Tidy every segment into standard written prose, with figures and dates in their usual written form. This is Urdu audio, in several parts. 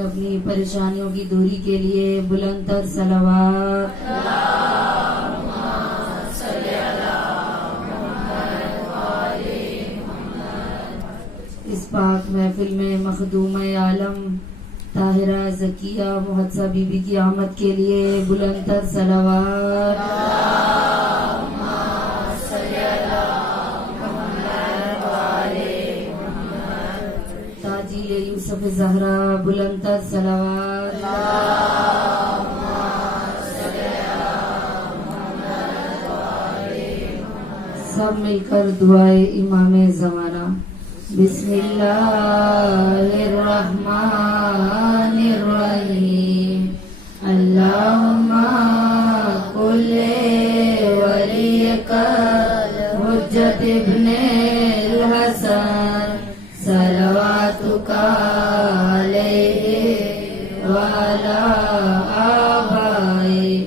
میں اپنی پریشانیوں کی دوری کے لیے بلند تر صلوات. اس پاک محفل میں مخدوم عالم طاہرہ زکیہ محدثہ بی بی کی آمد کے لیے بلند تر صلوات. تاجیل یوسف زہرا بلند تر صلوات. سب مل کر دعائے امام زمانہ. بسم اللہ الرحمن الرحیم. اللہم کل ولیک حجت ابن الحسن صلواتک علیہ وعلی آبائہ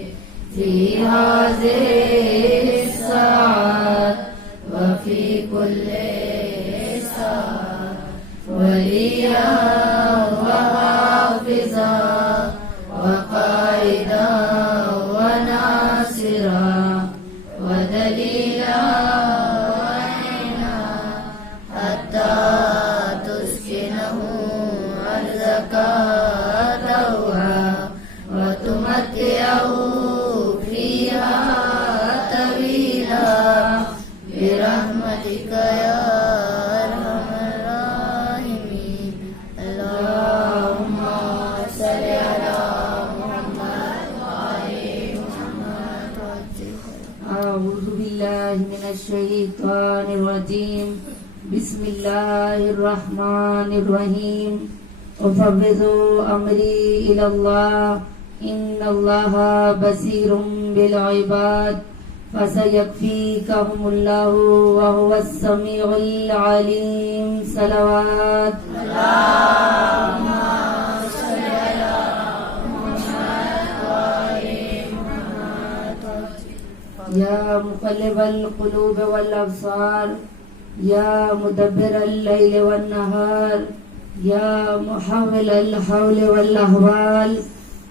فی ہذہ الساعۃ وفی کل ولیہ وحافظہ وقائدہ وناصرہ ودلیلہ وعینا حتی تسکنہ ارضک طوعا وتمتعہ فیہا طویلا برحمتک یا من الشیطان الرجیم. بسم اللہ الرحمن الرحیم. افوض امری الی اللہ ان اللہ بصیر بالعباد فسیکفیکہم اللہ وہو السمیع العلیم. صلوات. یا مقلب القلوب والابصار یا مدبر اللیل والنہار یا محول الحول والاحوال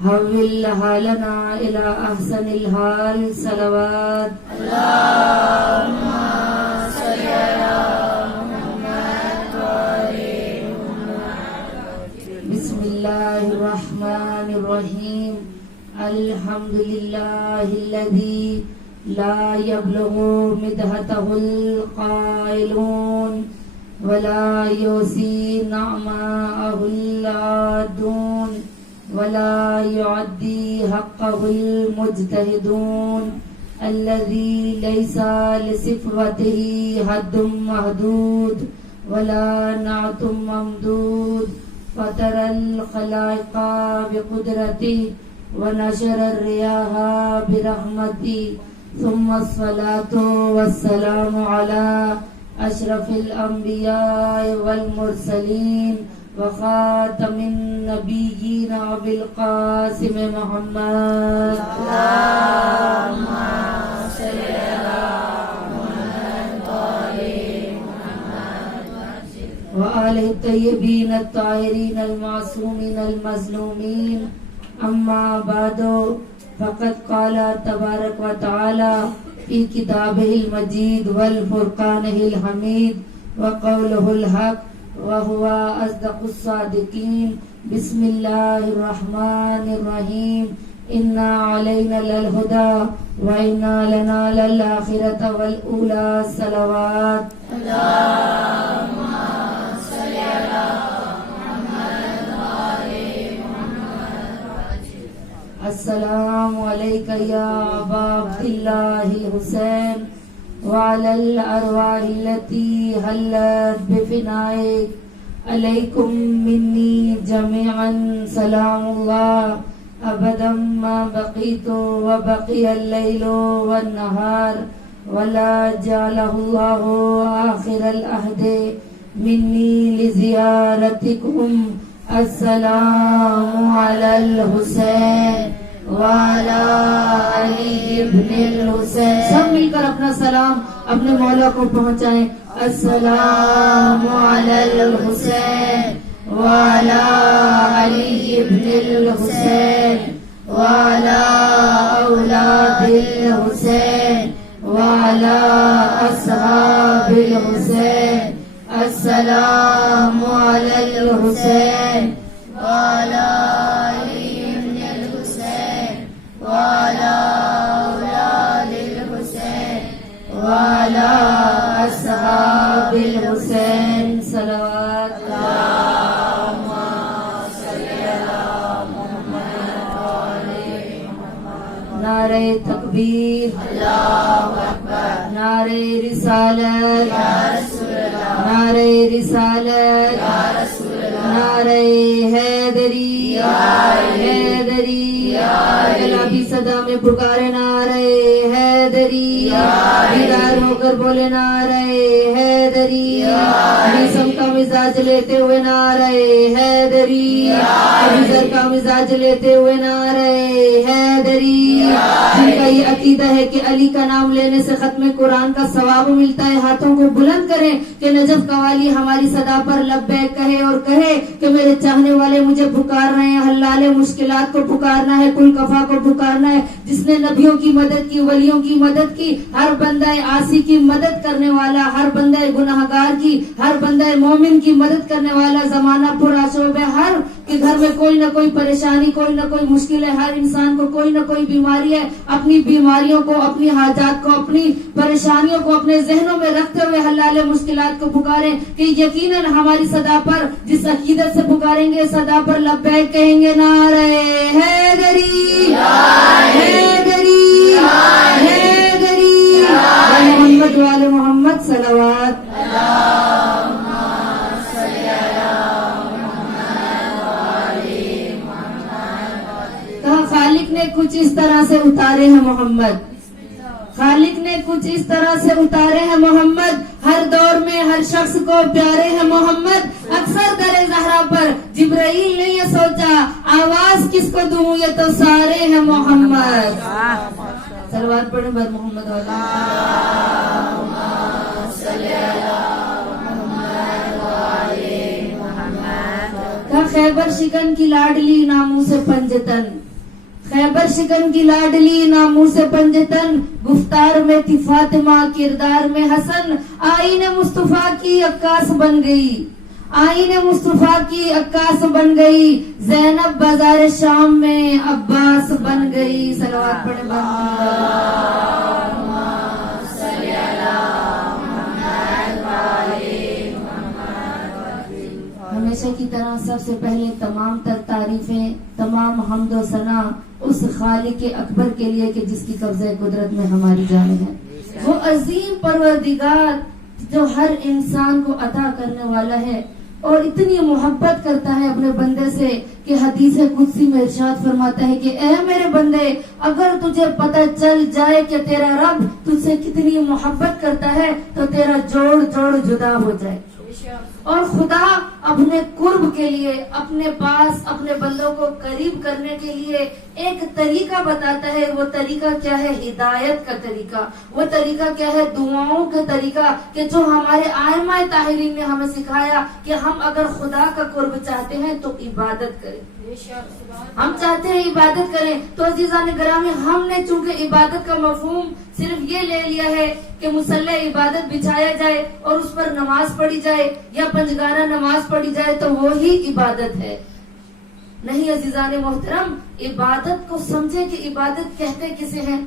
حول حالنا الى احسن الحال. صلوات. اللہم صلی علی محمد وآلِ محمد. بسم اللہ الرحمن الرحیم. الحمدللہ الذی لا يبلغ مدحته القائلون ولا يوصي نعماءه العادون ولا يعدي حقه المجتهدون الذي ليس لصفته حد محدود ولا نعت ممدود فطر الخلائق بقدرته ونشر الرياح برحمته ثم الصلاة والسلام على أشرف الأنبياء والمرسلين وخاتم النبيين أبي القاسم محمد. اللهم صل على محمد وآل محمد وآله الطيبين الطاهرين المعصومين المظلومين. أما بعد فقد قال تبارك وتعالى في كتابه المجيد والفرقانه الحميد وقوله الحق وهو أصدق الصادقين. بسم الله الرحمن الرحيم. إنا علينا للهدى وإنا لنا للآخرة والأولى. صلوات. اللهم صل على السلام علیک یا ابا عبداللہ الحسین وعلی الارواح التي حلت بفنائک علیکم منی جميعا سلام اللہ ابدا ما بقیت وبقی اللیل والنہار ولا جعلہ اللہ آخر العہد منی لزیارتکم. السلام علی الحسین وعلی علی ابن الحسین. سب مل کر اپنا سلام اپنے مولا کو پہنچائیں. السلام علی الحسین وعلی علی وعلى آل الحسين وعلى أولاد الحسين وعلى أصحاب الحسين صلوات اللهم صل على محمد وعلى نعرہ تکبیر اللہ اکبر، نعرہ رسالت یا رسول اللہ، نعرہ رسالت یا رسول اللہ، نعرہ حیدری یا حیدری انقلابی صدا میں پکارے نعرہ حیدری، بیدار ہو کر بولے نعرہ حیدری، ریشم کا مزاج لیتے ہوئے نعرہ حیدری، ابوذر کا مزاج لیتے ہوئے نعرہ حیدری، جن کا یہ عقیدہ ہے کہ علی کا نام لینے سے ختم قرآن کا ثواب ملتا ہے، ہاتھوں کو بلند کریں کہ نجف قوالی ہماری صدا پر لبیک کہے اور کہے کہ میرے چاہنے والے مجھے پکار رہے ہیں، حلال مشکلات کو پکارنا ہے، کل کفا کو پکارنا ہے، جس نے نبیوں کی مدد کی، ولیوں کی مدد کی، ہر بندہ عاصی کی مدد کرنے والا، ہر بندہ گناہگار کی، ہر بندہ مومن کی مدد کرنے والا، زمانہ پرآشوب ہے، ہر کے گھر میں کوئی نہ کوئی پریشانی، کوئی نہ کوئی مشکل ہے، ہر انسان کو کوئی نہ کوئی بیماری ہے، اپنی بیماریوں کو، اپنی حاجات کو، اپنی پریشانیوں کو اپنے ذہنوں میں رکھتے ہوئے حلال مشکلات کو پکاریں کہ یقیناً ہماری صدا پر جس عقیدت سے پکاریں گے صدا پر لبیک کہیں گے نعرہ حیدری حیدری حیدری محمد والے محمد صلوات خالق نے کچھ اس طرح سے اتارے ہیں محمد، خالق نے کچھ اس طرح سے اتارے ہیں محمد، ہر دور میں ہر شخص کو پیارے ہیں محمد، اکثر در زہرا پر جبرائیل نے یہ سوچا آواز کس کو دوں یہ تو سارے ہیں محمد، صلوات پڑھیں بر محمد والا خیبر شکن کی لاڈلی ناموں سے پنجتن، خیبر شکن کی لاڈلی ناموں سے پنجتن، گفتار میں تھی فاطمہ کردار میں حسن، آئین مصطفیٰ کی عکاس بن گئی، آئین مصطفیٰ کی عکاس بن گئی، زینب بازار شام میں عباس بن گئی، صلوات پڑھیں ہمیشہ کی طرح سب سے پہلے تمام تر تعریفیں، تمام حمد و ثنا اس خالق اکبر کے لیے کہ جس کی قبضہ قدرت میں ہماری جانیں ہے، وہ عظیم پروردگار جو ہر انسان کو عطا کرنے والا ہے اور اتنی محبت کرتا ہے اپنے بندے سے کہ حدیث قدسی میں ارشاد فرماتا ہے کہ اے میرے بندے اگر تجھے پتہ چل جائے کہ تیرا رب تجھ سے کتنی محبت کرتا ہے تو تیرا جوڑ جوڑ جدا ہو جائے، اور خدا اپنے قرب کے لیے اپنے پاس اپنے بندوں کو قریب کرنے کے لیے ایک طریقہ بتاتا ہے، وہ طریقہ کیا ہے؟ ہدایت کا طریقہ، وہ طریقہ کیا ہے؟ دعاؤں کا طریقہ، کہ جو ہمارے ائمہ طاہرین نے ہمیں سکھایا کہ ہم اگر خدا کا قرب چاہتے ہیں تو عبادت کریں، ہم چاہتے ہیں عبادت کریں تو عزیزان گرامی ہم نے چونکہ عبادت کا مفہوم صرف یہ لے لیا ہے کہ مصلی عبادت بچھایا جائے اور اس پر نماز پڑھی جائے یا پنجگانہ نماز پڑھی جائے تو وہی عبادت ہے، نہیں عزیزان محترم، عبادت کو سمجھے کہ عبادت کہتے کسے ہیں،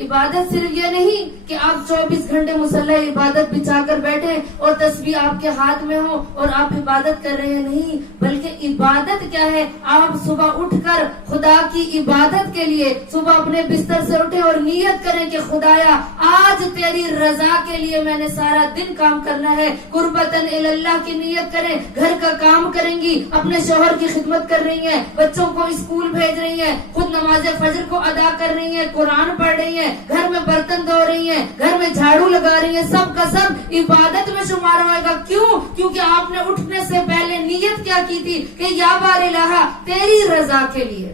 عبادت صرف یہ نہیں کہ آپ 24 گھنٹے مصلی عبادت بچھا کر بیٹھے اور تسبیح آپ کے ہاتھ میں ہو اور آپ عبادت کر رہے ہیں، نہیں، بلکہ عبادت کیا ہے؟ آپ صبح اٹھ کر خدا کی عبادت کے لیے صبح اپنے بستر سے اٹھے اور نیت کریں کہ خدایا آج تیری رضا کے لیے میں نے سارا دن کام کرنا ہے، قربتاً اللہ کی نیت کریں، گھر کا کام کریں گی، اپنے شوہر کی خدمت کر رہی ہیں، بچوں کو اسکول بھیج رہی ہیں، خود نماز فجر کو ادا کر رہی ہیں، قرآن پڑھ رہی ہیں، گھر میں برتن دھو رہی ہیں، گھر میں جھاڑو لگا رہی ہیں، سب کا سب عبادت میں شمار ہوئے گا، کیوں؟ کیونکہ آپ نے اٹھنے سے پہلے نیت کیا کی تھی کہ یا بار الہ تیری رضا کے لیے،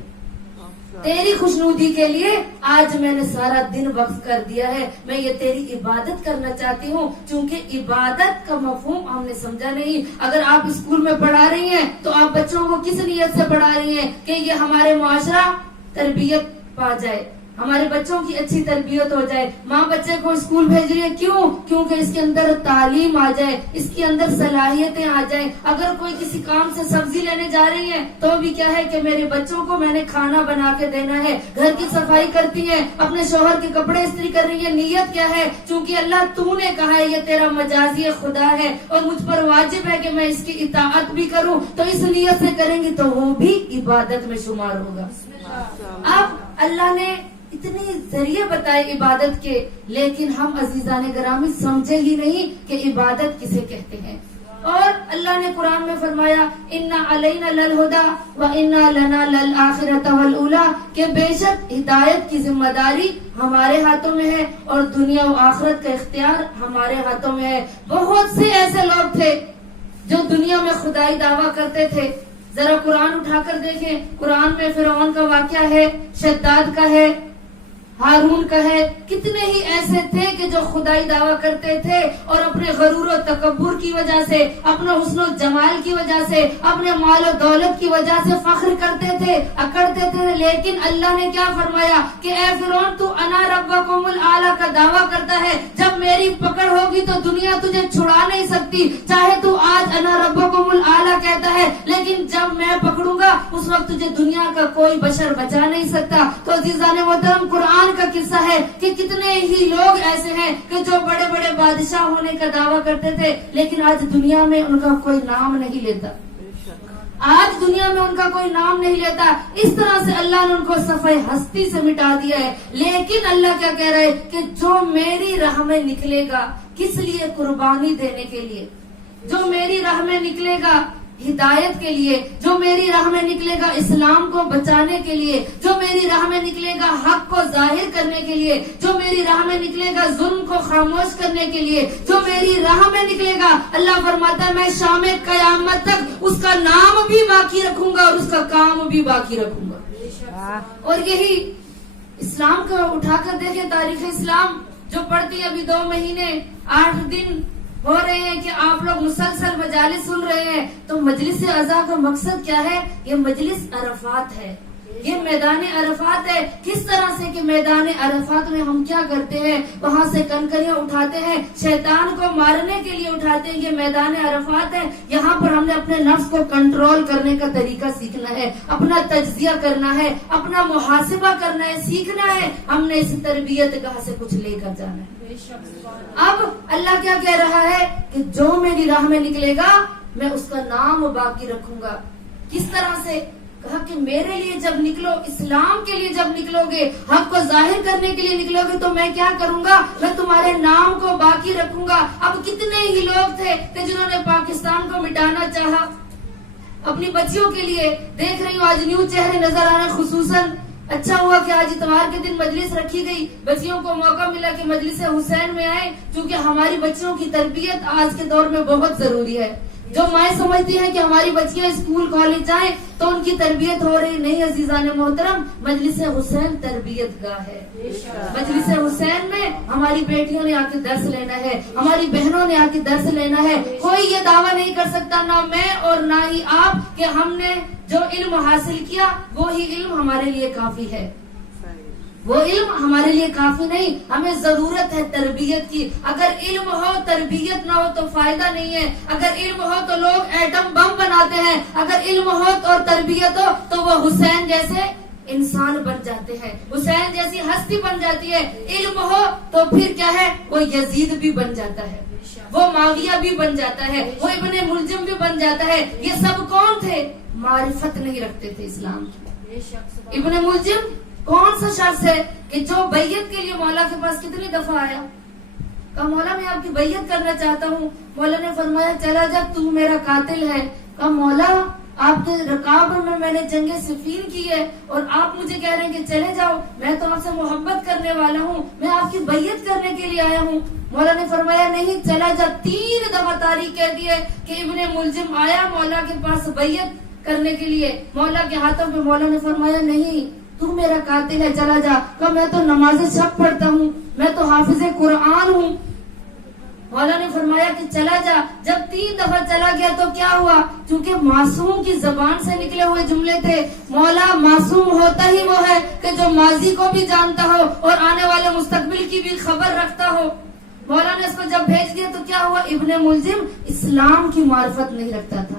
تیری خوشنودی کے لیے آج میں نے سارا دن وقف کر دیا ہے، میں یہ تیری عبادت کرنا چاہتی ہوں، چونکہ عبادت کا مفہوم ہم نے سمجھا نہیں۔ اگر آپ اسکول میں پڑھا رہی ہیں تو آپ بچوں کو کس نیت سے پڑھا رہی ہیں کہ یہ ہمارے معاشرہ تربیت پا جائے، ہمارے بچوں کی اچھی تربیت ہو جائے. ماں بچے کو اسکول بھیج رہی ہے, کیوں؟ کیونکہ اس کے اندر تعلیم آ جائے, اس کے اندر صلاحیتیں آ جائیں. اگر کوئی کسی کام سے سبزی لینے جا رہی ہے تو بھی کیا ہے کہ میرے بچوں کو میں نے کھانا بنا کے دینا ہے. گھر کی صفائی کرتی ہے, اپنے شوہر کے کپڑے استری کر رہی ہے, نیت کیا ہے؟ چونکہ اللہ تو نے کہا ہے یہ تیرا مجازی خدا ہے اور مجھ پر واجب ہے کہ میں اس کی اطاعت بھی کروں, تو اس نیت سے کریں گی تو وہ بھی عبادت میں شمار ہوگا. اب اللہ نے اتنے ذریعے بتائے عبادت کے, لیکن ہم عزیزان گرامی سمجھے ہی نہیں کہ عبادت کسے کہتے ہیں. اور اللہ نے قرآن میں فرمایا اِنَّ عَلَيْنَا لَلْهُدَى وَإِنَّا لَنَا لَلْآخِرَةَ وَالْأُولَى, کہ بے شک ہدایت کی ذمہ داری ہمارے ہاتھوں میں ہے اور دنیا و آخرت کا اختیار ہمارے ہاتھوں میں ہے. بہت سے ایسے لوگ تھے جو دنیا میں خدائی دعویٰ کرتے تھے. ذرا قرآن اٹھا کر دیکھیں, قرآن میں فرعون کا واقعہ ہے, شداد کا ہے, ہارون کا ہے. کتنے ہی ایسے تھے کہ جو خدائی دعویٰ کرتے تھے اور اپنے غرور و تکبر کی وجہ سے, اپنے حسن و جمال کی وجہ سے, اپنے مال و دولت کی وجہ سے فخر کرتے تھے, اکڑتے تھے. لیکن اللہ نے کیا فرمایا کہ اے فرعون تو انا ربکم الاعلی کا دعویٰ کرتا ہے, جب میری پکڑ ہوگی تو دنیا تجھے چھڑا نہیں سکتی. چاہے تو آج انا ربکم الاعلی کہتا ہے, لیکن جب میں پکڑوں گا اس وقت تجھے دنیا کا کوئی بشر بچا نہیں سکتا. تو عزیزان محترم, قرآن کا قصہ ہے کہ کتنے ہی لوگ ایسے ہیں کہ جو بڑے بڑے بادشاہ ہونے کا دعویٰ کرتے تھے, لیکن آج دنیا میں ان کا کوئی نام نہیں لیتا. آج دنیا میں ان کا کوئی نام نہیں لیتا. اس طرح سے اللہ نے ان کو صفحہ ہستی سے مٹا دیا ہے. لیکن اللہ کیا کہہ رہے کہ جو میری راہ میں نکلے گا, کس لیے؟ قربانی دینے کے لیے. جو میری راہ میں نکلے گا ہدایت کے لیے, جو میری راہ میں نکلے گا اسلام کو بچانے کے لیے, جو میری راہ میں نکلے گا حق کو ظاہر کرنے کے لیے, جو میری راہ میں نکلے گا ظلم کو خاموش کرنے کے لیے, جو میری راہ میں نکلے گا, اللہ فرماتا ہے میں شام قیامت تک اس کا نام بھی باقی رکھوں گا اور اس کا کام بھی باقی رکھوں گا. اور یہی اسلام کا اٹھا کر دیکھیں, تاریخ اسلام جو پڑھتی ابھی 2 مہینے 8 دن ہو رہے ہیں کہ آپ لوگ مسلسل مجالس سن رہے ہیں, تو مجلس عزا کا مقصد کیا ہے؟ یہ مجلس عرفات ہے, یہ میدان عرفات ہے. کس طرح سے کہ میدان عرفات میں ہم کیا کرتے ہیں؟ وہاں سے کنکریاں اٹھاتے ہیں, شیطان کو مارنے کے لیے اٹھاتے ہیں. یہ میدان عرفات ہے. یہاں پر ہم نے اپنے نفس کو کنٹرول کرنے کا طریقہ سیکھنا ہے, اپنا تجزیہ کرنا ہے, اپنا محاسبہ کرنا ہے, سیکھنا ہے. ہم نے اس تربیت گاہ سے کچھ لے کر جانا ہے. اب اللہ کیا کہہ رہا ہے کہ جو میری راہ میں نکلے گا میں اس کا نام باقی رکھوں گا. کس طرح سے؟ کہا کہ میرے لیے جب نکلو, اسلام کے لیے جب نکلو گے, حق کو ظاہر کرنے کے لیے نکلو گے, تو میں کیا کروں گا؟ میں تمہارے نام کو باقی رکھوں گا. اب کتنے ہی لوگ تھے کہ جنہوں نے پاکستان کو مٹانا چاہا اپنی بچیوں کے لیے. دیکھ رہی ہوں آج نیو چہرے نظر آ رہے ہیں. خصوصاً اچھا ہوا کہ آج اتوار کے دن مجلس رکھی گئی, بچیوں کو موقع ملا کہ مجلس حسین میں آئے, کیونکہ ہماری بچیوں کی تربیت آج کے دور میں بہت ضروری ہے. جو مائیں سمجھتی ہیں کہ ہماری بچیاں اسکول کالج جائیں تو ان کی تربیت ہو رہی نہیں. عزیزان محترم, مجلس حسین تربیت گاہ ہے. مجلس حسین میں ہماری بیٹیوں نے آ کے درس لینا ہے, ہماری بہنوں نے آ کے درس لینا ہے. کوئی یہ دعویٰ نہیں کر سکتا, نہ میں اور نہ ہی آپ, کہ ہم نے جو علم حاصل کیا وہی علم ہمارے لیے کافی ہے. وہ علم ہمارے لیے کافی نہیں, ہمیں ضرورت ہے تربیت کی. اگر علم ہو تربیت نہ ہو تو فائدہ نہیں ہے. اگر علم ہو تو لوگ ایٹم بم بناتے ہیں, اگر علم ہو اور تربیت ہو تو وہ حسین جیسے انسان بن جاتے ہیں, حسین جیسی ہستی بن جاتی ہے. علم ہو تو پھر کیا ہے, وہ یزید بھی بن جاتا ہے, وہ معاویہ بھی بن جاتا ہے, وہ ابن ملجم بھی بن جاتا ہے. یہ سب کون تھے؟ معرفت نہیں رکھتے تھے اسلام کی. ابن ملجم کون سا شخص ہے کہ جو بیعت کے لیے مولا کے پاس کتنی دفعہ آیا, کہا مولا میں آپ کی بیعت کرنا چاہتا ہوں. مولا نے فرمایا چلا جا, تو میرا قاتل ہے. کہا مولا آپ کے رکاب میں نے جنگ صفین کی ہے اور آپ مجھے کہہ رہے ہیں کہ چلے جاؤ, میں تو آپ سے محبت کرنے والا ہوں, میں آپ کی بیعت کرنے کے لیے آیا ہوں. مولا نے فرمایا نہیں, چلا جا. 3 دفعہ تاریخ کہہ دی ہے کہ ابن ملجم آیا مولا کے پاس بیعت کرنے کے لیے. مولا کے ہاتھوں پہ مولا نے فرمایا نہیں, تو میرا قاتل ہے, چلا جا. کہا میں تو نماز شب پڑھتا ہوں, میں تو حافظ قرآن ہوں. مولا نے فرمایا کہ چلا جا. جب 3 دفعہ چلا گیا تو کیا ہوا؟ چونکہ معصوم کی زبان سے نکلے ہوئے جملے تھے. مولا معصوم ہوتا ہی وہ ہے کہ جو ماضی کو بھی جانتا ہو اور آنے والے مستقبل کی بھی خبر رکھتا ہو. مولا نے اس کو جب بھیج دیا تو کیا ہوا؟ ابن ملجم اسلام کی معرفت نہیں رکھتا تھا،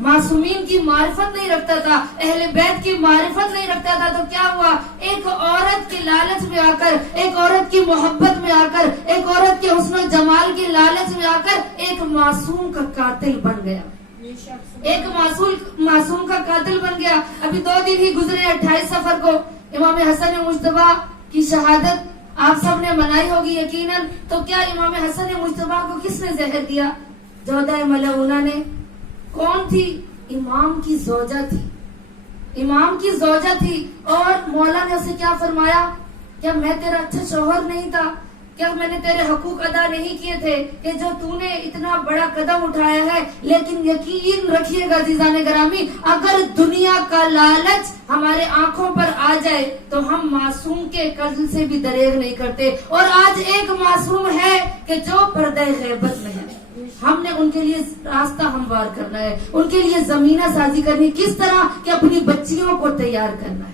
معصومین کی معرفت نہیں رکھتا تھا، اہل بیت کی معرفت نہیں رکھتا تھا. تو کیا ہوا؟ ایک عورت کے لالچ میں آ کر، ایک عورت کی محبت میں آ کر، ایک عورت کے حسن و جمال کے لالچ میں آ کر ایک معصوم کا قاتل بن گیا. ایک معصوم کا قاتل بن گیا. ابھی 2 دن ہی گزرے 28 صفر کو امام حسن مجتبیٰ کی شہادت آپ سب نے منائی ہوگی یقیناً. تو کیا امام حسن مجتبیٰ کو کس نے زہر دیا؟ جودہ ملعونہ نے. کون تھی؟ امام کی زوجہ تھی. امام کی زوجہ تھی. اور مولا نے اسے کیا فرمایا؟ کیا میں تیرا اچھا شوہر نہیں تھا؟ کیا میں نے تیرے حقوق ادا نہیں کیے تھے کہ جو تو نے اتنا بڑا قدم اٹھایا ہے؟ لیکن یقین رکھیے گا عزیزان گرامی، اگر دنیا کا لالچ ہمارے آنکھوں پر آ جائے تو ہم معصوم کے قتل سے بھی دریغ نہیں کرتے. اور آج ایک معصوم ہے کہ جو پردہ غیبت میں ہے. ہم نے ان کے لیے راستہ ہموار کرنا ہے، ان کے لیے زمینہ سازی کرنی. کس طرح کہ اپنی بچیوں کو تیار کرنا ہے،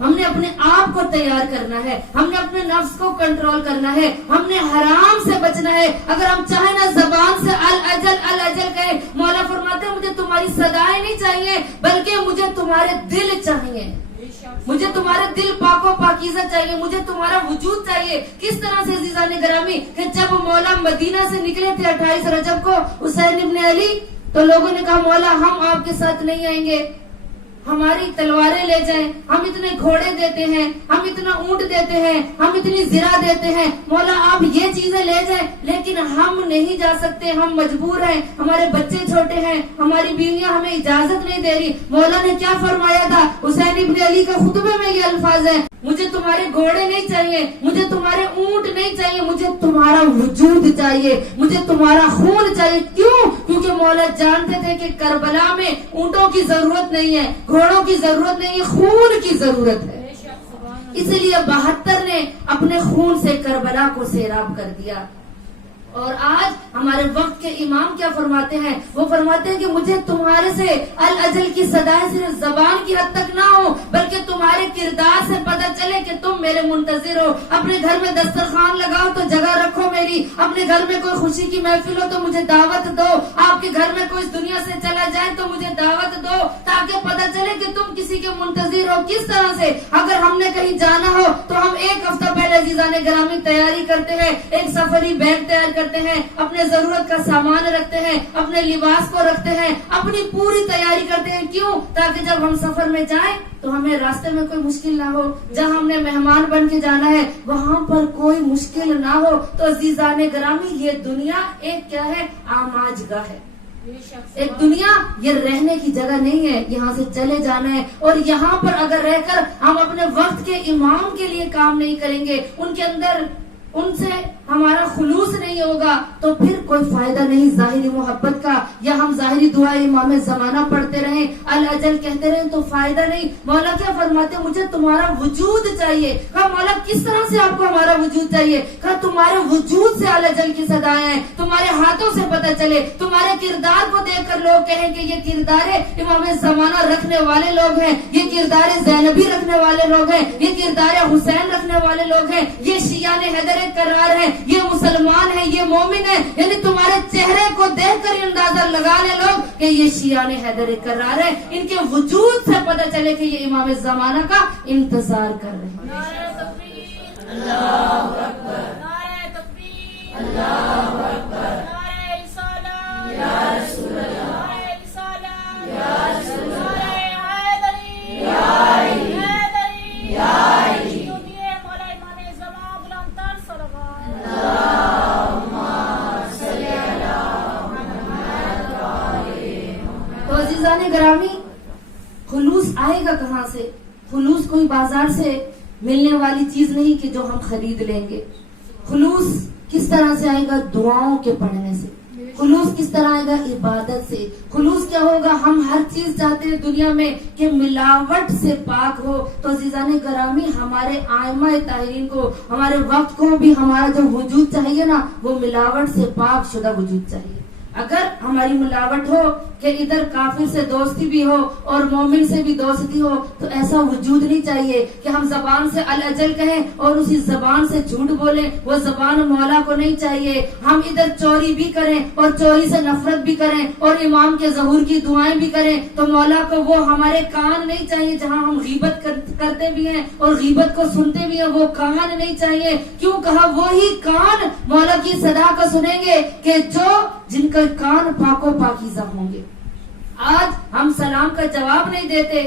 ہم نے اپنے آپ کو تیار کرنا ہے، ہم نے اپنے نفس کو کنٹرول کرنا ہے، ہم نے حرام سے بچنا ہے. اگر ہم چاہیں نا زبان سے الاجل کہیں، مولا فرماتے ہیں مجھے تمہاری صدائیں نہیں چاہیے بلکہ مجھے تمہارے دل چاہیے. مجھے تمہارا دل پاک و پاکیزہ چاہیے، مجھے تمہارا وجود چاہیے. کس طرح سے عزیزان گرامی کہ جب مولا مدینہ سے نکلے تھے 28 رجب کو حسین ابن علی، تو لوگوں نے کہا مولا ہم آپ کے ساتھ نہیں آئیں گے، ہماری تلواریں لے جائیں. ہم اتنے گھوڑے دیتے ہیں، ہم اتنا اونٹ دیتے ہیں، ہم اتنی زرہ دیتے ہیں، مولا آپ یہ چیزیں لے جائیں. لیکن ہم نہیں جا سکتے، ہم مجبور ہیں، ہمارے بچے چھوٹے ہیں، ہماری بیویاں ہمیں اجازت نہیں دے رہی. مولا نے کیا فرمایا تھا؟ حسین ابن علی کا خطبے میں یہ الفاظ ہیں، مجھے تمہارے گھوڑے نہیں چاہیے، مجھے تمہارے اونٹ نہیں چاہیے، مجھے تمہارا وجود چاہیے، مجھے تمہارا خون چاہیے. کیوں؟ کیونکہ مولا جانتے تھے کہ کربلا میں اونٹوں کی ضرورت نہیں ہے، گھوڑوں کی ضرورت نہیں ہے، خون کی ضرورت ہے. اس لیے 72 نے اپنے خون سے کربلا کو سیراب کر دیا. اور آج ہمارے وقت کے امام کیا فرماتے ہیں؟ وہ فرماتے ہیں کہ مجھے تمہارے سے الاجل کی صدائیں صرف زبان کی حد تک نہ ہو بلکہ تمہارے کردار سے پتہ چلے کہ تم میرے منتظر ہو. اپنے گھر میں دسترخوان لگاؤ تو جگہ رکھو میری، اپنے گھر میں کوئی خوشی کی محفل ہو تو مجھے دعوت دو، آپ کے گھر میں کوئی اس دنیا سے چلا جائے تو مجھے دعوت دو، تاکہ پتہ چلے کہ تم کسی کے منتظر ہو. کس طرح سے؟ اگر ہم نے کہیں جانا ہو تو ہم 1 ہفتہ پہلے عزیزان گرامی تیاری کرتے ہیں، ایک سفری بیگ تیار کرتے ہیں، اپنے ضرورت کا سامان رکھتے ہیں، اپنے لباس کو رکھتے ہیں، اپنی پوری تیاری کرتے ہیں. کیوں؟ تاکہ جب ہم سفر میں جائیں تو ہمیں راستے میں کوئی مشکل نہ ہو، جہاں ہم نے مہمان بن کے جانا ہے وہاں پر کوئی مشکل نہ ہو. تو عزیزان گرامی یہ دنیا ایک کیا ہے؟ آماج گاہ ہے. ایک دنیا یہ رہنے کی جگہ نہیں ہے، یہاں سے چلے جانا ہے. اور یہاں پر اگر رہ کر ہم اپنے وقت کے امام کے لیے کام نہیں کریں گے، ان کے اندر ان سے ہمارا خلوص نہیں ہوگا تو پھر کوئی فائدہ نہیں ظاہری محبت کا. یا ہم ظاہری دعا امام زمانہ پڑھتے رہیں، الاجل کہتے رہیں تو فائدہ نہیں. مولا کیا فرماتے؟ مجھے تمہارا وجود چاہیے. کہا مولا کس طرح سے آپ کو ہمارا وجود چاہیے؟ کہا تمہارے وجود سے الاجل کی صدائیں ہیں، تمہارے ہاتھوں سے پتہ چلے، تمہارے کردار کو دیکھ کر لوگ کہیں کہ یہ کردار امام زمانہ رکھنے والے لوگ ہیں، یہ کردار زینبی رکھنے والے لوگ ہیں، یہ کردار حسین رکھنے والے لوگ ہیں، یہ شیعہ حیدر کرار ہیں، یہ مسلمان ہیں، یہ مومن ہیں. یعنی تمہارے چہرے کو دیکھ کر اندازہ لگا لے لوگ کہ یہ شیعہ حیدر کرار ہیں. ان کے وجود سے پتہ چلے کہ یہ امام زمانہ کا انتظار کر رہے ہیں. نعرہ تکبیر، اللہ اکبر، نعرہ تکبیر، اللہ اکبر، نعرہ رسالہ یا رسول اللہ، نعرہ رسالہ یا رسول اللہ، نعرہ حیدری یا حیدری یا حیدری. تو عزیزان گرامی خلوص آئے گا کہاں سے؟ خلوص کوئی بازار سے ملنے والی چیز نہیں کہ جو ہم خرید لیں گے. خلوص کس طرح سے آئے گا؟ دعاؤں کے پڑھنے سے. خلوص کس طرح آئے گا؟ عبادت سے. خلوص کیا ہوگا؟ ہم ہر چیز چاہتے ہیں دنیا میں کہ ملاوٹ سے پاک ہو. تو عزیزان گرامی ہمارے ائمہ طاہرین کو، ہمارے وقت کو بھی ہمارا جو وجود چاہیے نا وہ ملاوٹ سے پاک شدہ وجود چاہیے. اگر ہماری ملاوٹ ہو کہ ادھر کافر سے دوستی بھی ہو اور مومن سے بھی دوستی ہو تو ایسا وجود نہیں چاہیے کہ ہم زبان سے الاجل کہیں اور اسی زبان سے جھوٹ بولیں. وہ زبان مولا کو نہیں چاہیے. ہم ادھر چوری بھی کریں اور چوری سے نفرت بھی کریں اور امام کے ظہور کی دعائیں بھی کریں تو مولا کو وہ ہمارے کان نہیں چاہیے. جہاں ہم غیبت کرتے بھی ہیں اور غیبت کو سنتے بھی ہیں وہ کان نہیں چاہیے. کیوں کہا؟ وہی کان مولا کی صدا کو سنیں گے کہ جن کا کان پاک و پاکیزہ ہوں گے. آج ہم سلام کا جواب نہیں دیتے.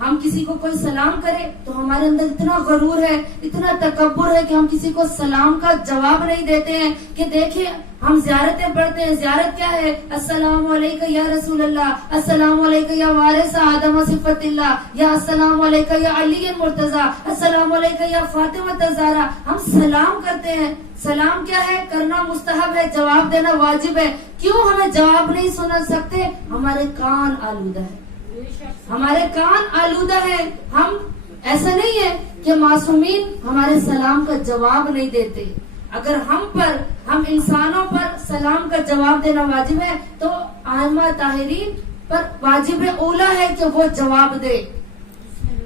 ہم کسی کو کوئی سلام کرے تو ہمارے اندر اتنا غرور ہے، اتنا تکبر ہے کہ ہم کسی کو سلام کا جواب نہیں دیتے ہیں. کہ دیکھیں ہم زیارتیں پڑھتے ہیں. زیارت کیا ہے؟ السلام علیکم یا رسول اللہ، السلام علیکم یا وارث آدم صفت اللہ، یا السلام علیکم یا علی مرتضی، السلام علیکم یا فاطمہ الزہرا. ہم سلام کرتے ہیں. سلام کیا ہے؟ کرنا مستحب ہے، جواب دینا واجب ہے. کیوں ہمیں جواب نہیں سن سکتے؟ ہمارے کان آلودہ ہے، ہمارے کان آلودہ ہیں. ہم ایسا نہیں ہے کہ معصومین ہمارے سلام کا جواب نہیں دیتے. اگر ہم انسانوں پر سلام کا جواب دینا واجب ہے تو ائمہ طاہرین پر واجب اولا ہے کہ وہ جواب دے.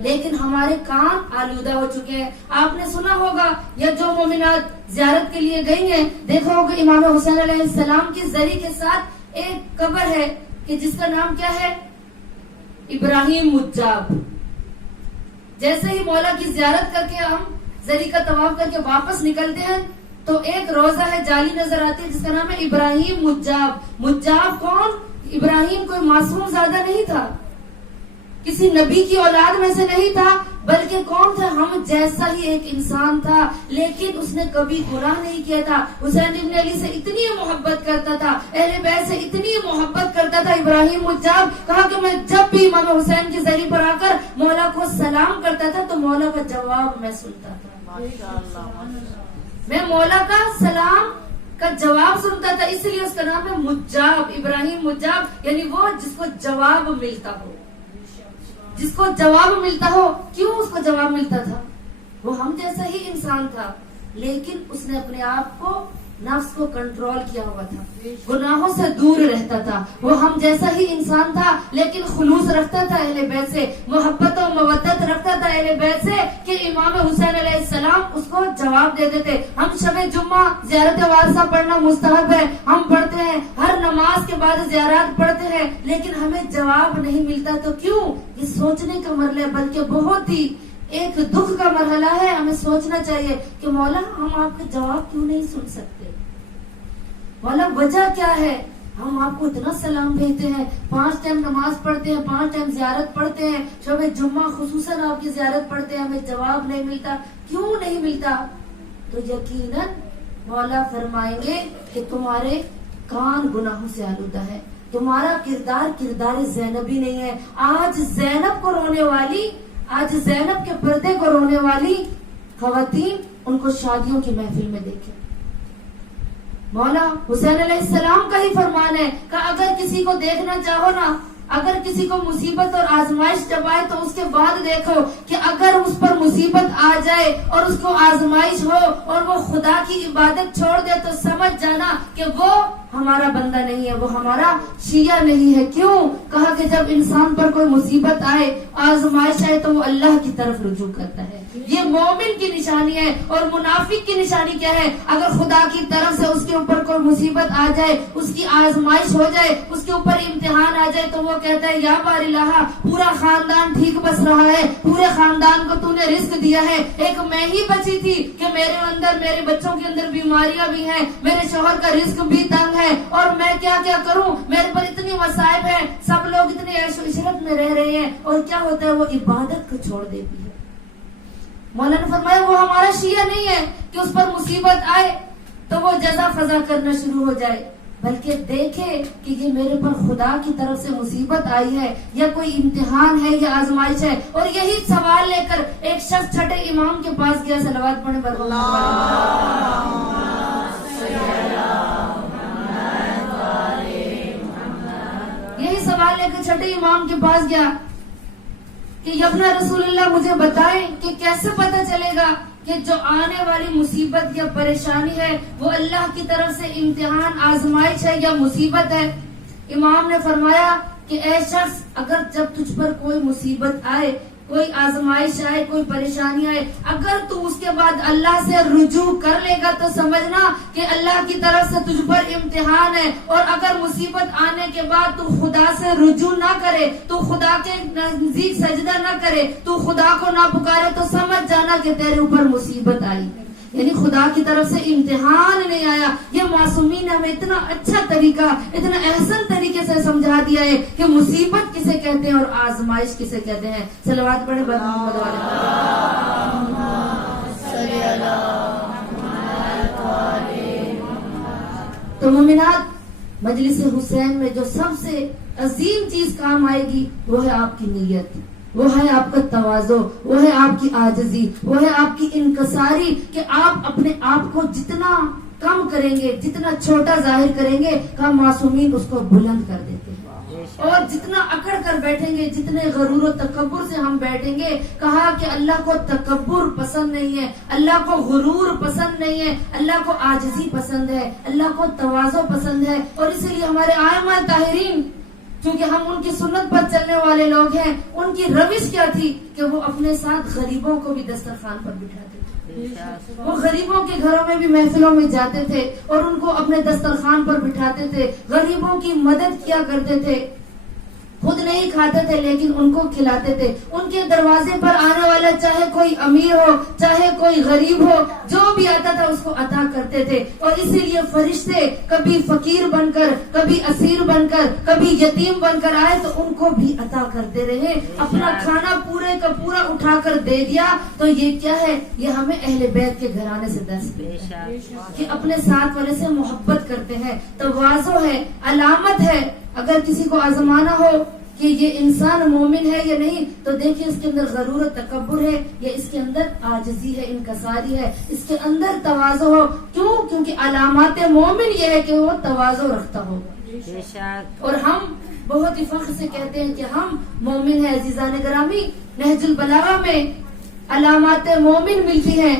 لیکن ہمارے کان آلودہ ہو چکے ہیں. آپ نے سنا ہوگا یا جو مومنات زیارت کے لیے گئی ہیں دیکھا ہوگا امام حسین علیہ السلام کی زری کے ساتھ ایک قبر ہے کہ جس کا نام کیا ہے؟ ابراہیم مجاب. جیسے ہی مولا کی زیارت کر کے ہم زری کا طواف کر کے واپس نکلتے ہیں تو ایک روزہ ہے جالی نظر آتی ہے جس کا نام ہے ابراہیم مجاب. مجاب کون؟ ابراہیم کوئی معصوم زادہ نہیں تھا، کسی نبی کی اولاد میں سے نہیں تھا، بلکہ کون تھا؟ ہم جیسا ہی ایک انسان تھا. لیکن اس نے کبھی گناہ نہیں کیا تھا. حسین ابن علی سے اتنی محبت کرتا تھا، اہل بیت سے اتنی محبت کرتا تھا ابراہیم مجاب. کہا کہ میں جب بھی امام حسین کی زری پر آ کر مولا کو سلام کرتا تھا تو مولا کا جواب میں سنتا تھا. میں مولا کا سلام کا جواب سنتا تھا. اس لیے اس کا نام ہے مجاب، ابراہیم مجاب، یعنی وہ جس کو جواب ملتا ہو. جس کو جواب ملتا ہو. کیوں اس کو جواب ملتا تھا؟ وہ ہم جیسا ہی انسان تھا لیکن اس نے اپنے آپ کو، نفس کو کنٹرول کیا ہوا تھا، گناہوں سے دور رہتا تھا. وہ ہم جیسا ہی انسان تھا لیکن خلوص رکھتا تھا اہل بیت سے، محبت و مودت رکھتا تھا اہل بیت سے کہ امام حسین علیہ السلام اس کو جواب دیتے تھے. ہم شب جمعہ زیارت وارثہ پڑھنا مستحب ہے، ہم پڑھتے ہیں، ہر نماز کے بعد زیارات پڑھتے ہیں، لیکن ہمیں جواب نہیں ملتا. تو کیوں؟ یہ سوچنے کا مرحلہ ہے، بلکہ بہت ہی ایک دکھ کا مرحلہ ہے. ہمیں سوچنا چاہیے کہ مولا ہم آپ کا جواب کیوں نہیں سن سکتے؟ مولا وجہ کیا ہے؟ ہم آپ کو اتنا سلام بھیجتے ہیں، 5 ٹائم نماز پڑھتے ہیں، 5 ٹائم زیارت پڑھتے ہیں، شب جمعہ خصوصاً آپ کی زیارت پڑھتے ہیں، ہمیں جواب نہیں ملتا. کیوں نہیں ملتا؟ تو یقیناً مولا فرمائیں گے کہ تمہارے کان گناہوں سے آلودہ ہے، تمہارا کردار زینبی نہیں ہے. آج زینب کو رونے والی، آج زینب کے پردے کو رونے والی خواتین ان کو شادیوں کی محفل میں دیکھیں. مولا حسین علیہ السلام کا ہی فرمان ہے کہ اگر کسی کو دیکھنا چاہو نا، اگر کسی کو مصیبت اور آزمائش جب آئے تو اس کے بعد دیکھو کہ اگر اس پر مصیبت آ جائے اور اس کو آزمائش ہو اور وہ خدا کی عبادت چھوڑ دے تو سمجھ جانا کہ وہ ہمارا بندہ نہیں ہے، وہ ہمارا شیعہ نہیں ہے. کیوں؟ کہا کہ جب انسان پر کوئی مصیبت آئے، آزمائش آئے تو وہ اللہ کی طرف رجوع کرتا ہے. یہ مومن کی نشانی ہے. اور منافق کی نشانی کیا ہے؟ اگر خدا کی طرف سے اس کے اوپر کوئی مصیبت آ جائے، اس کی آزمائش ہو جائے، اس کے اوپر امتحان آ جائے تو وہ کہتا ہے یا بار الہ، پورا خاندان ٹھیک بس رہا ہے، پورے خاندان کو تو نے رزق دیا ہے، ایک میں ہی بچی تھی کہ میرے اندر، میرے بچوں کے اندر بیماریاں بھی ہیں، میرے شوہر کا رزق بھی تنگ ہے اور میں کیا کروں، میرے پر اتنی مصائب ہیں، سب لوگ اتنے عیش و عشرت میں رہ رہے ہیں. اور کیا ہوتا ہے؟ وہ عبادت کو چھوڑ دیتی ہے. مولا نے فرمایا وہ ہمارا شیعہ نہیں ہے کہ اس پر مصیبت آئے تو وہ جزا فضا کرنا شروع ہو جائے، بلکہ دیکھے کہ یہ میرے پر خدا کی طرف سے مصیبت آئی ہے یا کوئی امتحان ہے یا آزمائش ہے. اور یہی سوال لے کر ایک شخص چھٹے امام کے پاس گیا. صلوات پڑھیں. یہی سوال لے کر چھٹے امام کے پاس گیا کہ یبنا رسول اللہ مجھے بتائیں کہ کیسے پتہ چلے گا کہ جو آنے والی مصیبت یا پریشانی ہے وہ اللہ کی طرف سے امتحان آزمائش ہے یا مصیبت ہے؟ امام نے فرمایا کہ اے شخص، اگر جب تجھ پر کوئی مصیبت آئے، کوئی آزمائش آئے، کوئی پریشانی آئے، اگر تو اس کے بعد اللہ سے رجوع کر لے گا تو سمجھنا کہ اللہ کی طرف سے تجھ پر امتحان ہے، اور اگر مصیبت آنے کے بعد تو خدا سے رجوع نہ کرے، تو خدا کے نزدیک سجدہ نہ کرے، تو خدا کو نہ پکارے، تو سمجھ جانا کہ تیرے اوپر مصیبت آئی، یعنی خدا کی طرف سے امتحان نہیں آیا۔ یہ معصومین نے ہمیں اتنا اچھا طریقہ، اتنا احسن طریقے سے سمجھا دیا ہے کہ مصیبت کسے کہتے ہیں اور آزمائش کسے کہتے ہیں۔ صلوات پڑھیں محمد علیہ۔ تو مومنات، مجلس حسین میں جو سب سے عظیم چیز کام آئے گی وہ ہے آپ کی نیت، وہ ہے آپ کا تواضع، وہ ہے آپ کی عاجزی، وہ ہے آپ کی انکساری، کہ آپ اپنے آپ کو جتنا کم کریں گے، جتنا چھوٹا ظاہر کریں گے، ہم معصومین اس کو بلند کر دیتے ہیں، اور جتنا اکڑ کر بیٹھیں گے، جتنے غرور و تکبر سے ہم بیٹھیں گے، کہا کہ اللہ کو تکبر پسند نہیں ہے، اللہ کو غرور پسند نہیں ہے، اللہ کو عاجزی پسند ہے، اللہ کو تواضع پسند ہے۔ اور اسی لیے ہمارے ائمہ طاہرین، کیونکہ ہم ان کی سنت پر چلنے والے لوگ ہیں، ان کی روش کیا تھی کہ وہ اپنے ساتھ غریبوں کو بھی دسترخوان پر بٹھاتے تھے، وہ غریبوں کے گھروں میں بھی محفلوں میں جاتے تھے اور ان کو اپنے دسترخوان پر بٹھاتے تھے، غریبوں کی مدد کیا کرتے تھے، خود نہیں کھاتے تھے لیکن ان کو کھلاتے تھے۔ ان کے دروازے پر آنے والا چاہے کوئی امیر ہو، چاہے کوئی غریب ہو، جو بھی آتا تھا اس کو عطا کرتے تھے۔ اور اسی لیے فرشتے کبھی فقیر بن کر، کبھی اسیر بن کر، کبھی یتیم بن کر آئے تو ان کو بھی عطا کرتے رہے، اپنا کھانا پورے کا پورا اٹھا کر دے دیا۔ تو یہ کیا ہے؟ یہ ہمیں اہل بیت کے گھرانے سے درس کہ اپنے ساتھ والے سے محبت کرتے ہیں، تواضع ہے، علامت ہے۔ اگر کسی کو آزمانا ہو کہ یہ انسان مومن ہے یا نہیں، تو دیکھیں اس کے اندر غرور و تکبر ہے یا اس کے اندر عاجزی ہے، انکساری ہے، اس کے اندر تواضع ہو۔ کیوں؟ کیونکہ علامات مومن یہ ہے کہ وہ تواضع رکھتا ہوگا۔ اور ہم بہت ہی فخر سے کہتے ہیں کہ ہم مومن ہیں۔ عزیزان گرامی، نہج البلاغہ میں علامات مومن ملتی ہیں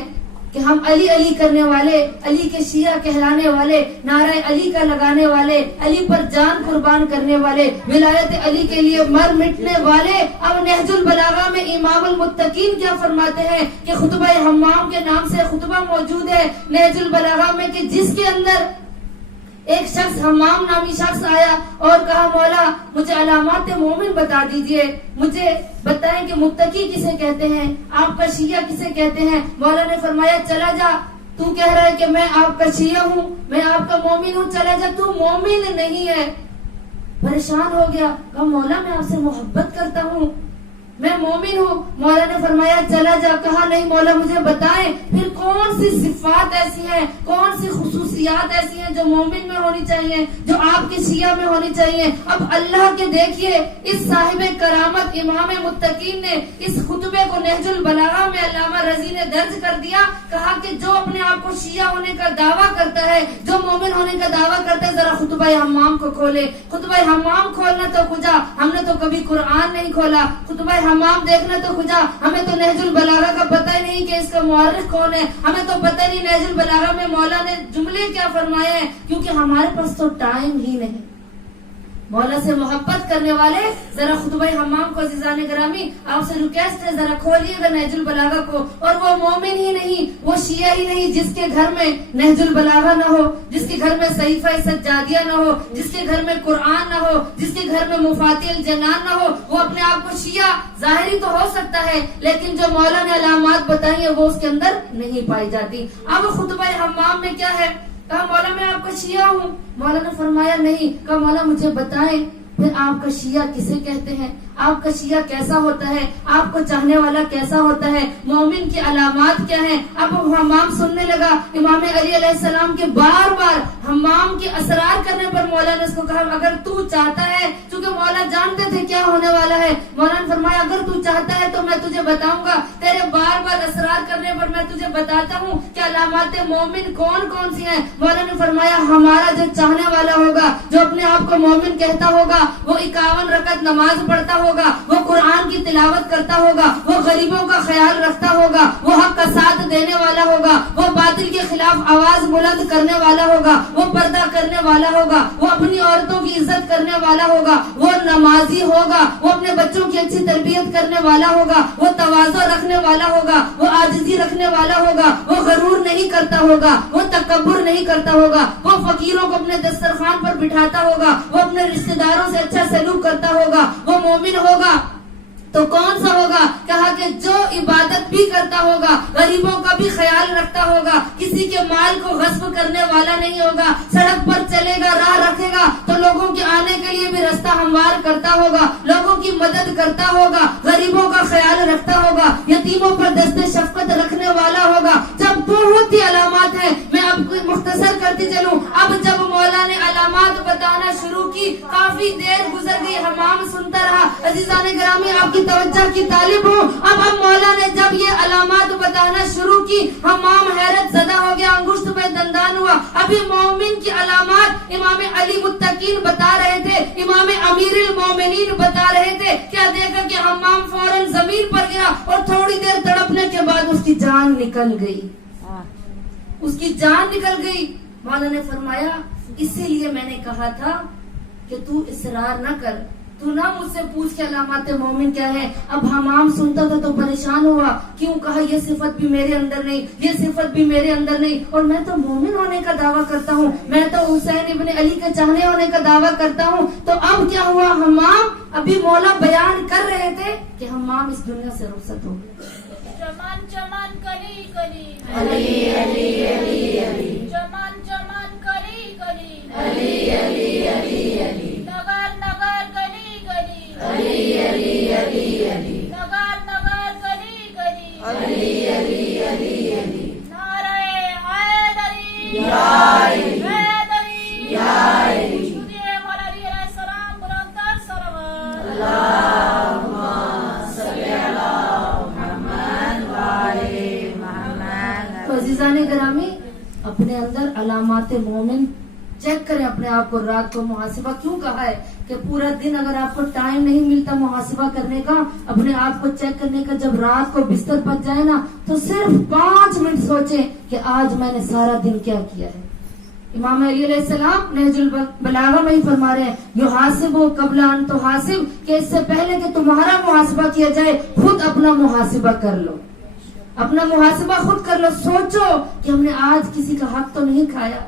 کہ ہم علی علی کرنے والے، علی کے شیعہ کہلانے والے، نعرہ علی کا لگانے والے، علی پر جان قربان کرنے والے، ولایت علی کے لیے مر مٹنے والے۔ اب نہج البلاغہ میں امام المتقین کیا فرماتے ہیں کہ خطبہ حمام کے نام سے خطبہ موجود ہے نہج البلاغہ میں، کہ جس کے اندر ایک شخص، حمام نامی شخص آیا اور کہا مولا مجھے علامات مومن بتا دیجئے، مجھے بتائیں کہ متقی کسے کہتے ہیں، آپ کا شیعہ کسے کہتے ہیں۔ مولا نے فرمایا چلا جا، تو کہہ رہا ہے کہ میں آپ کا شیعہ ہوں، میں آپ کا مومن ہوں، چلا جا، تو مومن نہیں ہے۔ پریشان ہو گیا، کہا مولا میں آپ سے محبت کرتا ہوں، میں مومن ہوں۔ مولا نے فرمایا چلا جا، کہا نہیں مولا مجھے بتائیں پھر کون سی صفات ایسی ہیں، کون سی خصوصیات ایسی ہیں جو مومن میں ہونی چاہیے، جو آپ کے شیعہ میں ہونی چاہیے۔ اب اللہ کے دیکھیے اس صاحب کرامت امام متقین نے اس خطبے کو نہج البلاغہ میں علامہ رضی نے درج کر دیا، کہا کہ جو اپنے آپ کو شیعہ ہونے کا دعویٰ کرتا ہے، جو مومن ہونے کا دعویٰ کرتا ہے، ذرا خطبہ حمام کو کھولے۔ خطبہ حمام کھولنا تو کجا، ہم نے تو کبھی قرآن نہیں کھولا، خطبہ حمام دیکھنا تو کجا، ہمیں تو نہج البلاغہ کا پتہ ہی نہیں کہ اس کا مورخ کون ہے، ہمیں تو پتہ نہیں نہج البلاغہ میں مولا نے جملے کیا فرمائے ہیں، کیونکہ ہمارے پاس تو ٹائم ہی نہیں۔ مولا سے محبت کرنے والے ذرا خطبہ حمام کو عزیزان گرامی آپ سے ریکویسٹ ہے ذرا کھولیے گا نہج البلاغہ کو۔ اور وہ مومن ہی نہیں، وہ شیعہ ہی نہیں جس کے گھر میں نہج البلاغہ نہ ہو، جس کے گھر میں صحیفہ سجادیہ نہ ہو، جس کے گھر میں قرآن نہ ہو، جس کے گھر میں مفاتیح الجنان نہ ہو، وہ اپنے آپ کو شیعہ ظاہری تو ہو سکتا ہے لیکن جو مولا نے علامات بتائی ہیں وہ اس کے اندر نہیں پائی جاتی۔ اب خطبہ حمام میں کیا ہے، کہا مولا میں آپ کا شیعہ ہوں۔ مولا نے فرمایا نہیں، کہا مولا مجھے بتائیں پھر آپ کا شیعہ کسے کہتے ہیں، آپ کا شیعہ کیسا ہوتا ہے، آپ کو چاہنے والا کیسا ہوتا ہے، مومن کی علامات کیا ہیں۔ اب حمام سننے لگا، امام علی علیہ السلام کے بار بار حمام کے اسرار کرنے پر مولا نے اس کو کہا اگر تو چاہتا ہے، چونکہ مولا جانتے تھے کیا ہونے والا ہے، مولا نے فرمایا اگر تو چاہتا ہے تو میں تجھے بتاؤں گا، تیرے بار بار اسرار کرنے پر میں تجھے بتاتا ہوں کہ علامات مومن کون کون سی ہیں۔ مولا نے فرمایا ہمارا جو چاہنے والا ہوگا، جو اپنے آپ کو مومن کہتا ہوگا، وہ 51 رکعت نماز پڑھتا ہوگا، وہ قرآن کی تلاوت کرتا ہوگا، وہ غریبوں کا خیال رکھتا ہوگا، وہ حق کا ساتھ دینے والا ہوگا، وہ باطل کے خلاف آواز بلند کرنے والا ہوگا، وہ پردہ کرنے والا ہوگا، وہ اپنی عورتوں کی عزت کرنے والا ہوگا، وہ نمازی ہوگا، وہ اپنے بچوں کی اچھی تربیت کرنے والا ہوگا، وہ تواضع رکھنے والا ہوگا، وہ عاجزی رکھنے والا ہوگا، وہ غرور نہیں کرتا ہوگا، وہ تکبر نہیں کرتا ہوگا، وہ فقیروں کو اپنے دسترخوان پر بٹھاتا ہوگا، وہ اپنے رشتہ داروں سے اچھا سلوک کرتا ہوگا، وہ مومن ہوگا۔ تو کون سا ہوگا؟ کہا کہ جو عبادت بھی کرتا ہوگا، غریبوں کا بھی خیال رکھتا ہوگا، کسی کے مال کو غصب کرنے والا نہیں ہوگا، سڑک پر چلے گا، راہ رکھے گا تو لوگوں کے آنے کے لیے بھی رستہ ہموار کرتا ہوگا، لوگوں کی مدد کرتا ہوگا، غریبوں کا خیال رکھتا ہوگا، یتیموں پر دست شفقت رکھنے والا ہوگا۔ جب بہت ہی علامات ہیں، میں آپ کو مختصر کرتی چلوں۔ اب جب مولا نے علامات بتانا شروع کی، کافی دیر گزر گئی، حمام سنتا رہا۔ عزیزان گرامی، آپ کی توجہ کی طالب ہوں۔ اب مولا نے جب یہ علامات بتانا شروع کی، حمام حیرت زدہ ہو گیا، انگشت پہ دندان ہوا۔ ابھی مومن کی علامات امام علی متقین بتا رہے تھے، امام امیر المومنین بتا رہے تھے، کیا دیکھا کہ حمام فوراً زمین پر گرا اور تھوڑی دیر تڑپنے کے بعد اس کی جان نکل گئی، اس کی جان نکل گئی۔ مولا نے فرمایا اسی لیے میں نے کہا تھا کہ تو اصرار نہ کر، تو نہ مجھ سے پوچھ کے علامات مومن کیا ہے۔ اب حمام سنتا تھا تو پریشان ہوا، کیوں؟ کہا یہ صفت بھی میرے اندر نہیں، یہ صفت بھی میرے اندر نہیں، اور میں تو مومن ہونے کا دعویٰ کرتا ہوں، میں تو حسین ابن علی کے چاہنے ہونے کا دعویٰ کرتا ہوں۔ تو اب کیا ہوا؟ حمام ابھی مولا بیان کر رہے تھے کہ حمام اس دنیا سے رخصت ہو گئے۔ چمن چمن کلی کلی علی علی علی علی، چمن چمن کلی کلی علی علی علی علی، نگر نگر گلی گلی علی علی علی علی، نگر نگر گلی گلی علی علی علی علی، نعرہ حیدری حیدری حیدری حیدری، شدیے مولا علی علیہ السلام بلندر سلوات۔ اللہم صلی علی محمد وآل محمد۔ تو عزیزان گرامی، اپنے اندر علامات مومن چیک کریں اپنے آپ کو۔ رات کو محاسبہ کیوں کہا ہے کہ پورا دن اگر آپ کو ٹائم نہیں ملتا محاسبہ کرنے کا، اپنے آپ کو چیک کرنے کا، جب رات کو بستر پر جائے نا تو صرف 5 منٹ سوچیں کہ آج میں نے سارا دن کیا کیا ہے۔ امام علی علیہ السلام نہج البلاغہ میں ہی فرما رہے ہیں یحاسبوا قبل ان تحاسب، کہ اس سے پہلے کہ تمہارا محاسبہ کیا جائے خود اپنا محاسبہ کر لو، اپنا محاسبہ خود کر لو۔ سوچو کہ ہم نے آج کسی کا حق تو نہیں کھایا،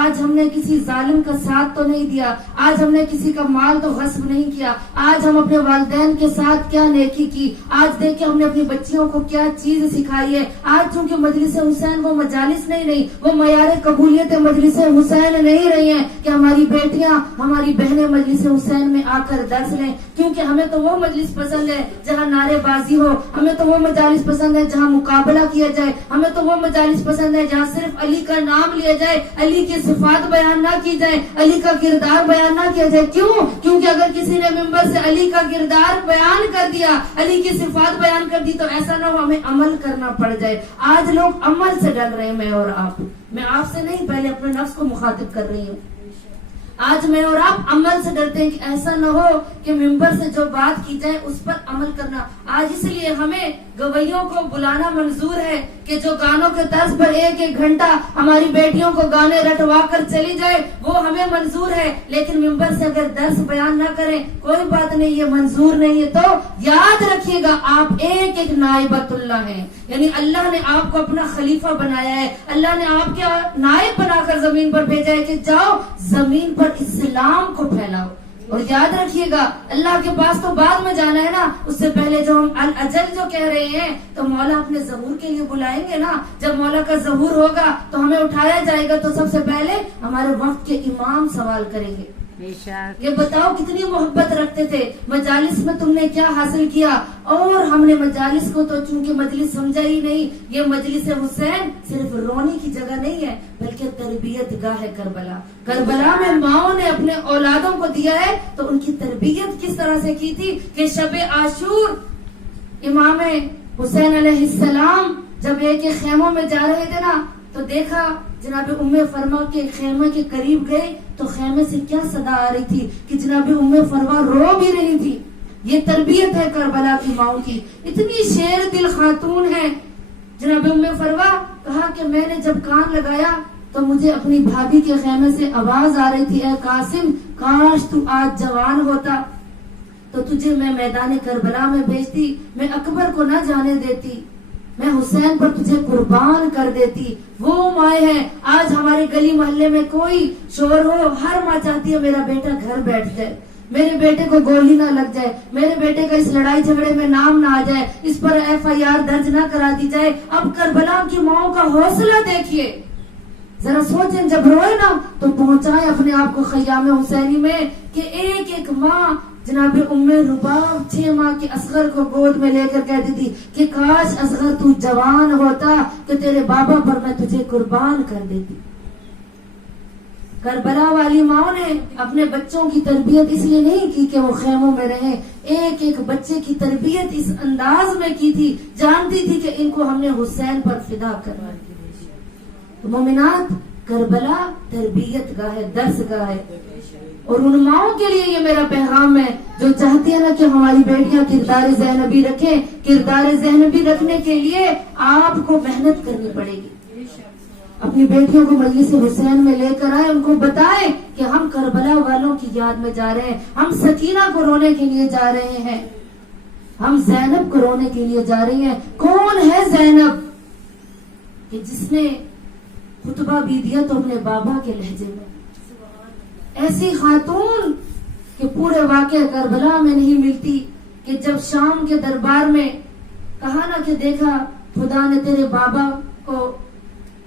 آج ہم نے کسی ظالم کا ساتھ تو نہیں دیا، آج ہم نے کسی کا مال تو غصب نہیں کیا، آج ہم اپنے والدین کے ساتھ کیا نیکی کی، آج دیکھیں ہم نے اپنی بچیوں کو کیا چیز سکھائی ہے۔ آج چونکہ مجلس حسین وہ مجالس نہیں رہی، وہ معیار قبولیت مجلس حسین نہیں رہی ہیں کہ ہماری بیٹیاں، ہماری بہنیں مجلس حسین میں آ کر درس لیں، کیونکہ ہمیں تو وہ مجلس پسند ہے جہاں نعرے بازی ہو، ہمیں تو وہ مجالس پسند ہے جہاں مقابلہ کیا جائے، ہمیں تو وہ مجالس پسند ہے جہاں صرف علی کا نام لیا جائے، علی کی صفات بیان نہ کی جائے، علی کا کردار بیان نہ کیا جائے۔ کیوں؟ کیونکہ اگر کسی نے ممبر سے علی کا کردار بیان کر دیا، علی کی صفات بیان کر دی، تو ایسا نہ ہو ہمیں عمل کرنا پڑ جائے۔ آج لوگ عمل سے ڈر رہے ہیں، میں اور آپ، میں آپ سے نہیں، پہلے اپنے نفس کو مخاطب کر رہی ہوں۔ آج میں اور آپ عمل سے ڈرتے ہیں کہ ایسا نہ ہو کہ ممبر سے جو بات کی جائے اس پر عمل کرنا۔ آج اس لیے ہمیں گویوں کو بلانا منظور ہے کہ جو گانوں کے طرز پر 1-1 گھنٹہ ہماری بیٹیوں کو گانے رٹوا کر چلی جائے، وہ ہمیں منظور ہے، لیکن ممبر سے اگر درس بیان نہ کریں کوئی بات نہیں، یہ منظور نہیں ہے۔ تو یاد رکھیے گا آپ ایک نائبۃ اللہ ہیں، یعنی اللہ نے آپ کو اپنا خلیفہ بنایا ہے، اللہ نے آپ کے نائب بنا کر زمین پر بھیجا ہے کہ جاؤ زمین پر اسلام کو پھیلاؤ۔ اور یاد رکھیے گا اللہ کے پاس تو بعد میں جانا ہے نا، اس سے پہلے جو ہم الاجل جو کہہ رہے ہیں تو مولا اپنے ظہور کے لیے بلائیں گے نا۔ جب مولا کا ظہور ہوگا تو ہمیں اٹھایا جائے گا، تو سب سے پہلے ہمارے وقت کے امام سوال کریں گے یہ بتاؤ کتنی محبت رکھتے تھے. مجالس میں تم نے کیا حاصل کیا؟ اور ہم نے مجالس کو تو چونکہ مجلس سمجھا ہی نہیں. یہ مجلس حسین صرف رونے کی جگہ نہیں ہے بلکہ تربیت گاہ ہے. کربلا میں ماؤں نے اپنے اولادوں کو دیا ہے تو ان کی تربیت کس طرح سے کی تھی کہ شب عاشور امام حسین علیہ السلام جب ایک خیموں میں جا رہے تھے نا تو دیکھا جناب ام فرما کے خیمے کے قریب گئے تو خیمے سے کیا صدا آ رہی تھی کہ جناب ام فرما رو بھی رہی تھی. یہ تربیت ہے کربلا کی ماؤں کی. اتنی شیر دل خاتون ہے. جناب ام فرما کہا کہ میں نے جب کان لگایا تو مجھے اپنی بھابھی کے خیمے سے آواز آ رہی تھی, اے قاسم کاش تو آج جوان ہوتا تو تجھے میں میدان کربلا میں بھیجتی, میں اکبر کو نہ جانے دیتی, میں حسین پر تجھے قربان کر دیتی. وہ مائیں ہیں آج ہمارے گلی محلے میں کوئی شور ہو, ہر ماں چاہتی ہے میرا بیٹا گھر بیٹھ جائے, میرے بیٹے کو گولی نہ لگ جائے, میرے بیٹے کا اس لڑائی جھگڑے میں نام نہ آ جائے, اس پر FIR درج نہ کرا دی جائے. اب کربلا کی ماؤں کا حوصلہ دیکھیے, ذرا سوچیں جب روئے نا تو پہنچائیں اپنے آپ کو خیام حسینی میں کہ ایک ایک ماں جناب ام رباب 6 ماہ کے اصغر کو گود میں لے کر کہتی تھی کہ کاش اصغر تو جوان ہوتا کہ تیرے بابا پر میں تجھے قربان کر دیتی. کربلا والی ماں نے اپنے بچوں کی تربیت اس لیے نہیں کی کہ وہ خیموں میں رہیں, ایک ایک بچے کی تربیت اس انداز میں کی تھی, جانتی تھی کہ ان کو ہم نے حسین پر فدا کرنا. مومنات کربلا تربیت گاہ ہے, درس گاہ ہے. اور ان ماؤں کے لیے یہ میرا پیغام ہے جو چاہتی ہے نا کہ ہماری بیٹیاں کردار زینبی رکھیں. کردار زینبی رکھنے کے لیے آپ کو محنت کرنی پڑے گی. اپنی بیٹیوں کو مجلس حسین میں لے کر آئے, ان کو بتائیں کہ ہم کربلا والوں کی یاد میں جا رہے ہیں, ہم سکینہ کو رونے کے لیے جا رہے ہیں, ہم زینب کو رونے کے لیے جا رہی ہیں. کون ہے زینب کہ جس نے خطبہ بھی دیا تو اپنے بابا کے لہجے میں؟ ایسی خاتون کہ پورے واقعہ کربلا میں نہیں ملتی کہ جب شام کے دربار میں کہا نا کہ دیکھا خدا نے تیرے بابا کو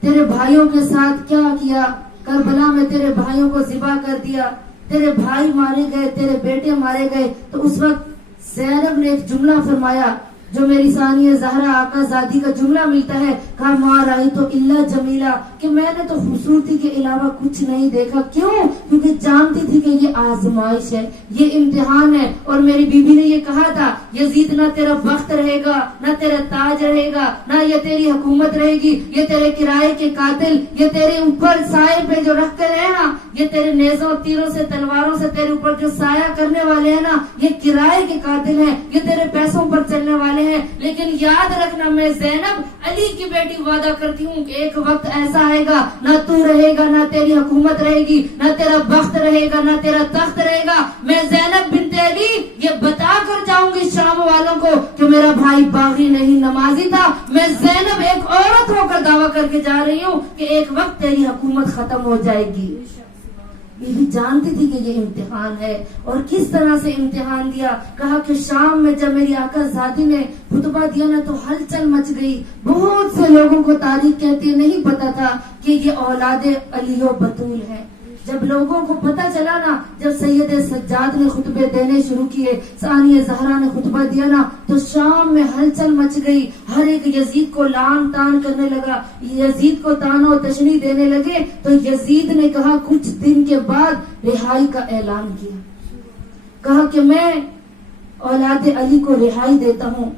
تیرے بھائیوں کے ساتھ کیا کیا, کربلا میں تیرے بھائیوں کو ذبح کر دیا, تیرے بھائی مارے گئے, تیرے بیٹے مارے گئے. تو اس وقت زینب نے ایک جملہ فرمایا جو میری ثانیہ زہرا آقا زادی کا جملہ ملتا ہے, کہا ماں رائی تو اللہ جمیلہ, کہ میں نے تو خوبصورتی کے علاوہ کچھ نہیں دیکھا. کیوں؟ کیونکہ جانتی تھی کہ یہ آزمائش ہے, یہ امتحان ہے. اور میری بیوی نے یہ کہا تھا یزید نہ تیرا وقت رہے گا, نہ تیرا تاج رہے گا, نہ یہ تیری حکومت رہے گی, یہ تیرے کرائے کے قاتل, یہ تیرے اوپر سائے پہ جو رکھ کر ہے نا, یہ تیرے نیزوں تیروں سے تلواروں سے تیرے اوپر جو سایہ کرنے والے ہیں نا, یہ کرائے کے قاتل ہیں, یہ تیرے پیسوں پر چلنے والے ہیں. لیکن یاد رکھنا میں زینب علی کی بیٹی وعدہ کرتی ہوں کہ ایک وقت ایسا آئے گا نہ تو رہے گا, نہ تیری حکومت رہے گی, نہ تیرا وقت رہے گا, نہ تیرا تخت رہے گا. میں زینب بنت علی یہ بتا کر جاؤں گی شام والوں کو کہ میرا بھائی باغی نہیں نمازی تھا. میں زینب ایک عورت ہو کر دعویٰ کر کے جا رہی ہوں کہ ایک وقت تیری حکومت ختم ہو جائے گی. یہ بھی جانتی تھی کہ یہ امتحان ہے. اور کس طرح سے امتحان دیا, کہا کہ شام میں جب میری آقا زادی نے خطبہ دیا نا تو ہلچل مچ گئی. بہت سے لوگوں کو تاریخ کہتے نہیں پتا تھا کہ یہ اولاد علی و بطول ہے. جب لوگوں کو پتہ چلا نا, جب سید سجاد نے خطبے دینے شروع کیے, ثانیہ زہرا نے خطبہ دیا نا, تو شام میں ہلچل مچ گئی. ہر ایک یزید کو لان تان کرنے لگا, یزید کو تان و تشنیع دینے لگے. تو یزید نے کہا کچھ دن کے بعد رہائی کا اعلان کیا, کہا کہ میں اولاد علی کو رہائی دیتا ہوں.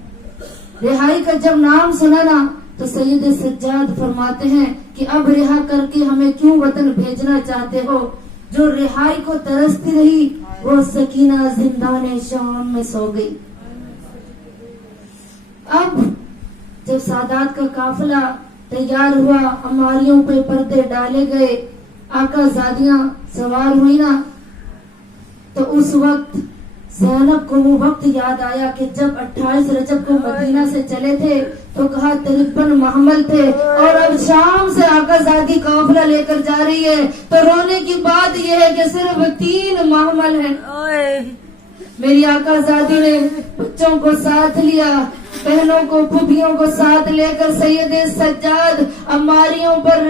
رہائی کا جب نام سنا نا تو سید سجاد فرماتے ہیں کہ اب رہا کر کے ہمیں کیوں وطن بھیجنا چاہتے ہو؟ جو رہائی کو ترستی رہی وہ سکینہ زندان شام میں سو گئی. اب جب سادات کا قافلہ تیار ہوا, عماریوں پہ پردے ڈالے گئے, آقا زادیاں سوار ہوئی نا, تو اس وقت زینب کو وہ وقت یاد آیا کہ جب 28 رجب کو مدینہ سے چلے تھے تو کہا 53 محمل تھے, اور اب شام سے آقا زادی قافلہ لے کر جا رہی ہے. تو رونے کی بات یہ ہے کہ صرف 3 محمل ہیں. میری آقا زادی نے بچوں کو ساتھ لیا, بہنوں کو پھوپھیوں کو ساتھ لے کر سید سجاد عماریوں پر